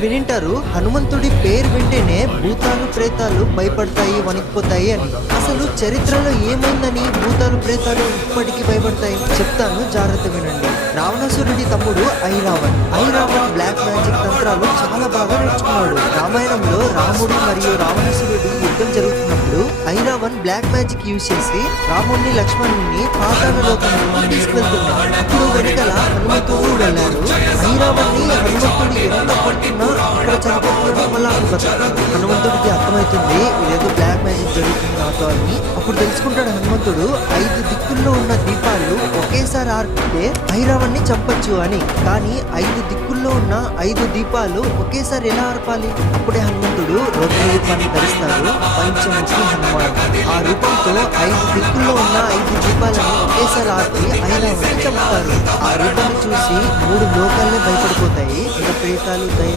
వినింటారు హనుమంతుడి పేరు వింటేనే భూతాలు ప్రేతాలు భయపడతాయి వణికిపోతాయి అని. అసలు చరిత్రలో ఏమైందని భూతాలు ప్రేతాలు ఇప్పటికీ భయపడతాయి చెప్తాను, జాగ్రత్త వినండి. రావణాసురుడి తమ్ముడు ఐరావణ్ బ్లాక్ మ్యాజిక్ తంత్రాలు చాలా బాగా నేర్చుకున్నాడు. రామాయణంలో రాముడు మరియు రావణాసురుడి యుద్ధం జరుగుతున్నప్పుడు ఐరావణ్ బ్లాక్ మ్యాజిక్ యూజ్ చేసి రాముడిని లక్ష్మణుని పాతాళ లోకానికి తీసుకెళ్తున్నాడు. అప్పుడు వెనకాల హనుమంతుడు వెళ్ళారు. ఐరావణ్ణి హనుమంతుడు ఎంత పడుతున్నా ఇక్కడ చనిపోవడం వల్ల హనుమంతుడికి అర్థమవుతుంది ఇదేదో బ్లాక్ మ్యాజిక్ జరుగుతుంది నాతో అని. అప్పుడు తెలుసుకుంటాడు హనుమంతుడు 5 దిక్కుల్లో ఉన్న దీపాలు ఒకేసారి ఆర్పితే ఐరావణ్ణి చంపొచ్చు అని. కానీ 5 దిక్కుల్లో ఉన్న 5 దీపాలు ఒకేసారి ఎలా ఆర్పాలి? అప్పుడే హనుమంతుడు రుద్ర రూపాన్ని ధరిస్తాడు, పంచముఖి హనుమాన్. ఆ రూపంతో 5 దిక్కుల్లో ఉన్న 5 దీపాలను ఒకేసారి ఆర్పి ఐరావణ్ణి చంపుతారు. ఆ రూపాన్ని చూసి 3 లోకాలే భయపడిపోతాయి. ఇంకా ప్రేతాలు